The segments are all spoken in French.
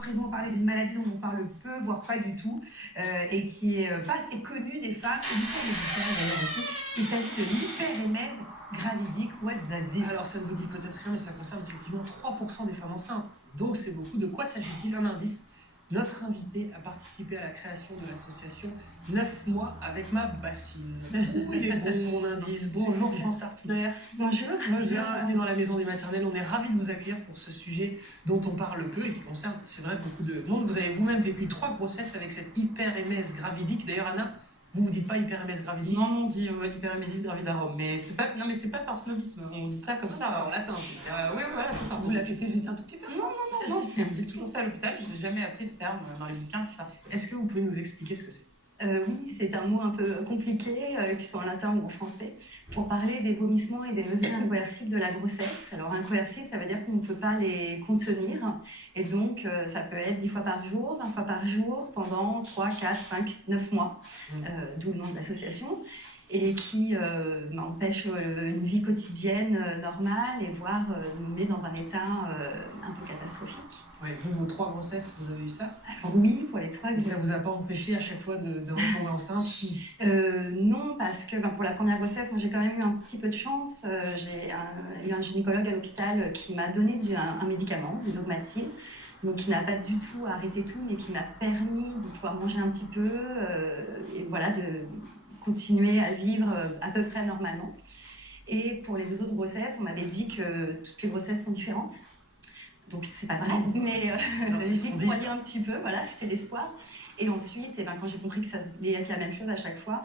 présent parler d'une maladie dont on parle peu, voire pas du tout, et qui est pas assez connue des femmes, et du coup médicale d'ailleurs aussi. Il s'agit de l'hyperémèse gravidique ou Zazie. Alors ça ne vous dit peut-être rien, mais ça concerne effectivement 3% des femmes enceintes. Donc c'est beaucoup. De quoi s'agit-il? Un indice. Notre invité a participé à la création de l'association 9 mois avec ma bassine. Oh, il est bon mon indice. Bonjour France Artinaire. Bonjour. Bienvenue dans la maison des maternelles. On est ravis de vous accueillir pour ce sujet dont on parle peu et qui concerne, c'est vrai, beaucoup de monde. Vous avez vous-même vécu 3 grossesses avec cette hyperémèse gravidique. D'ailleurs Anna, vous dites pas hyperémèse gravidique? Non, on dit hyperémesis gravidarum, mais c'est pas, non, mais c'est pas par snobisme, on dit ça comme ça. En latin, Oui, voilà, c'est ça. Vous l'appelez juste un tout petit peu? Non, on dit toujours ça à l'hôpital, je n'ai jamais appris ce terme dans les bouquins, tout ça. Est-ce que vous pouvez nous expliquer ce que c'est? Oui, c'est un mot un peu compliqué, qui soit en latin ou en français, pour parler des vomissements et des nausées incoercibles de la grossesse. Alors, incoercibles, ça veut dire qu'on ne peut pas les contenir, et donc ça peut être 10 fois par jour, 20 fois par jour, pendant 3, 4, 5, 9 mois, d'où le nom de l'association, et qui empêche une vie quotidienne normale et voire nous met dans un état un peu catastrophique. Ouais, vous, vos 3 grossesses, vous avez eu ça? Alors oui, pour les 3. Et ça vous a pas empêché à chaque fois de retomber enceinte? Non, parce que pour la première grossesse, moi j'ai quand même eu un petit peu de chance. J'ai eu un gynécologue à l'hôpital qui m'a donné un médicament, du Dogmatil, donc qui n'a pas du tout arrêté tout, mais qui m'a permis de pouvoir manger un petit peu et voilà, de continuer à vivre à peu près normalement. Et pour les 2 autres grossesses, on m'avait dit que toutes les grossesses sont différentes. Donc c'est pas vrai, mais j'ai croyé un petit peu, voilà, c'était l'espoir. Et ensuite, quand j'ai compris que ça allait être la même chose à chaque fois,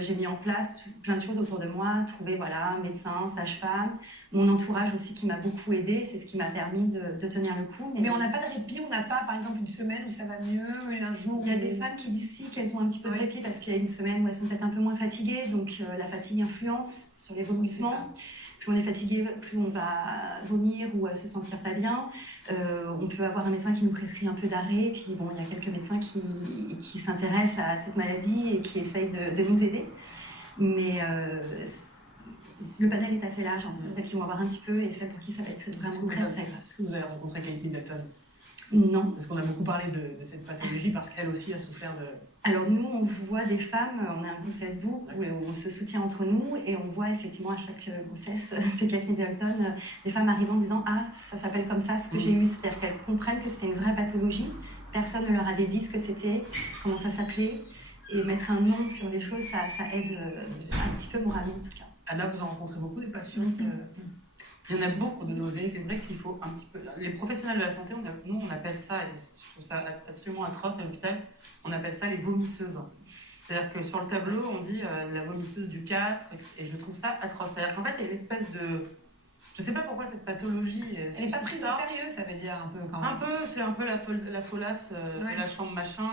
j'ai mis en place plein de choses autour de moi, trouver médecin, sage-femme, mon entourage aussi qui m'a beaucoup aidée, c'est ce qui m'a permis de tenir le coup. Mais on n'a pas de répit, on n'a pas par exemple une semaine où ça va mieux, et un jour. Il y a des femmes qui disent si qu'elles ont un petit peu de répit parce qu'il y a une semaine où elles sont peut-être un peu moins fatiguées, donc la fatigue influence sur les vomissements. Plus on est fatigué, plus on va vomir ou se sentir pas bien. On peut avoir un médecin qui nous prescrit un peu d'arrêt. Puis bon, il y a quelques médecins qui s'intéressent à cette maladie et qui essayent de nous aider. Mais le panel est assez large, celles qui vont avoir un petit peu et celles pour qui ça va être vraiment très grave. Est-ce que vous avez rencontré Kate Middleton? Non. Parce qu'on a beaucoup parlé de cette pathologie parce qu'elle aussi a souffert de... Alors nous, on voit des femmes, on a un groupe Facebook où on se soutient entre nous et on voit effectivement à chaque grossesse de Kate Middleton des femmes arrivant en disant « Ah, ça s'appelle comme ça, ce que j'ai eu », c'est-à-dire qu'elles comprennent que c'était une vraie pathologie, personne ne leur avait dit ce que c'était, comment ça s'appelait, et mettre un nom sur les choses, ça aide un petit peu moralement en tout cas. Anna, vous en rencontrez beaucoup des patientes Il y en a beaucoup de nausées, c'est vrai qu'il faut un petit peu... Les professionnels de la santé, nous on appelle ça, et je trouve ça absolument atroce à l'hôpital, on appelle ça les vomisseuses. C'est-à-dire que sur le tableau, on dit la vomisseuse du 4, et je trouve ça atroce. C'est-à-dire qu'en fait, il y a une espèce de... Je sais pas pourquoi cette pathologie... Elle n'est pas prise au sérieux, ça veut dire un peu quand même. Un peu, c'est un peu la folasse de la chambre machin,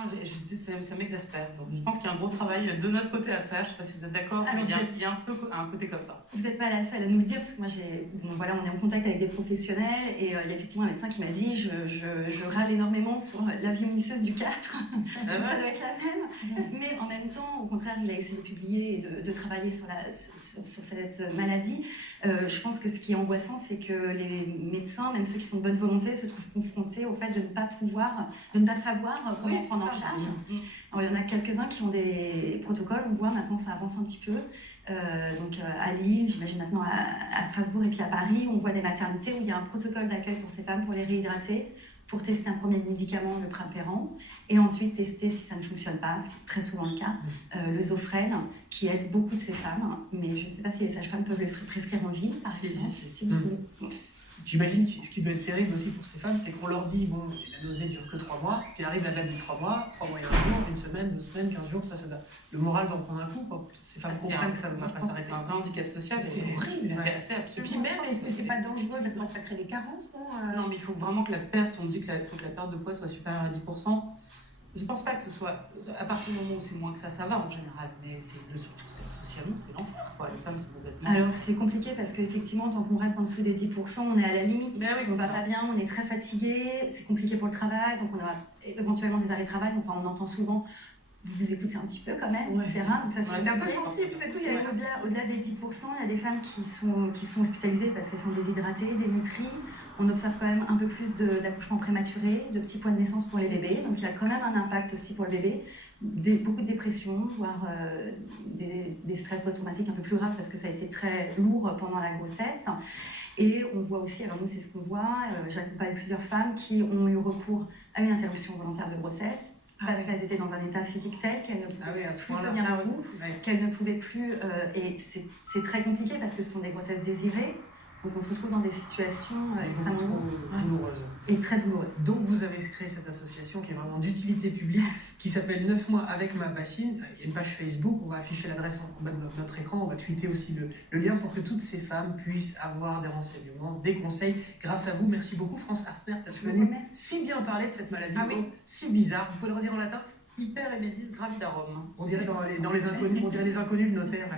ça m'exaspère. Donc je pense qu'il y a un gros travail de notre côté à faire, je sais pas si vous êtes d'accord, mais il y a un peu un côté comme ça. Vous n'êtes pas la seule à nous le dire, parce que moi on est en contact avec des professionnels, et il y a effectivement un médecin qui m'a dit je râle énormément sur la vomisseuse du 4, ça doit être la même, mais en même temps, au contraire, il a essayé de publier et de travailler sur cette maladie. Je pense que ce qui est angoissant, c'est que les médecins, même ceux qui sont de bonne volonté, se trouvent confrontés au fait de ne pas savoir comment prendre en charge. Alors, il y en a quelques-uns qui ont des protocoles, on voit maintenant ça avance un petit peu. Donc à Lille, j'imagine maintenant à Strasbourg et puis à Paris, on voit des maternités où il y a un protocole d'accueil pour ces femmes pour les réhydrater, pour tester un premier médicament, le Praperan, et ensuite tester si ça ne fonctionne pas, ce qui est très souvent le cas, le Zofren, qui aide beaucoup de ces femmes, mais je ne sais pas si les sages-femmes peuvent le prescrire en ville, par exemple. Si. J'imagine que ce qui doit être terrible aussi pour ces femmes, c'est qu'on leur dit bon, la nausée dure que 3 mois, puis arrive la date des 3 mois et 1 jour, 1 semaine, 2 semaines, 15 jours, le moral va en prendre un coup. Quoi. Ces femmes comprennent que ça ne va pas s'arrêter. C'est un vrai handicap social. C'est horrible. C'est assez absurde. Et puis même, est-ce que c'est pas dangereux parce que ça crée des carences, non? Non, mais il faut vraiment que la perte, on dit qu'il faut que la perte de poids soit supérieure à 10%. Je ne pense pas que ce soit, à partir du moment où c'est moins que ça va en général, mais surtout socialement c'est l'enfer quoi, les femmes sont complètement... Alors c'est compliqué parce qu'effectivement tant qu'on reste en dessous des 10%, on est à la limite, on va pas bien, on est très fatigué, c'est compliqué pour le travail, donc on a éventuellement des arrêts de travail, enfin on entend souvent vous écoutez un petit peu quand même, etc. Donc ça c'est un peu sensible, c'est tout. Au-delà des 10%, il y a des femmes qui sont hospitalisées parce qu'elles sont déshydratées, dénutries, On observe quand même un peu plus d'accouchements prématurés, de petits points de naissance pour les bébés. Donc il y a quand même un impact aussi pour le bébé. Beaucoup de dépression, voire des stress post-traumatiques un peu plus graves parce que ça a été très lourd pendant la grossesse. Et on voit aussi, alors nous c'est ce qu'on voit, j'accompagne plusieurs femmes qui ont eu recours à une interruption volontaire de grossesse parce qu'elles étaient dans un état physique tel qu'elles ne pouvaient plus tenir debout, qu'elles ne pouvaient plus, et c'est très compliqué parce que ce sont des grossesses désirées. Donc on se retrouve dans des situations extrêmement douloureuses. Et très douloureuses. Donc vous avez créé cette association qui est vraiment d'utilité publique, qui s'appelle 9 mois avec ma bassine. Il y a une page Facebook, on va afficher l'adresse en bas de notre écran, on va tweeter aussi le lien pour que toutes ces femmes puissent avoir des renseignements, des conseils. Grâce à vous, merci beaucoup France Artner, tu as venu si bien parler de cette maladie, si bizarre. Vous pouvez le redire en latin? Hyperemesis gravidarum. On dirait dans les inconnus, on dirait les inconnus de notaire.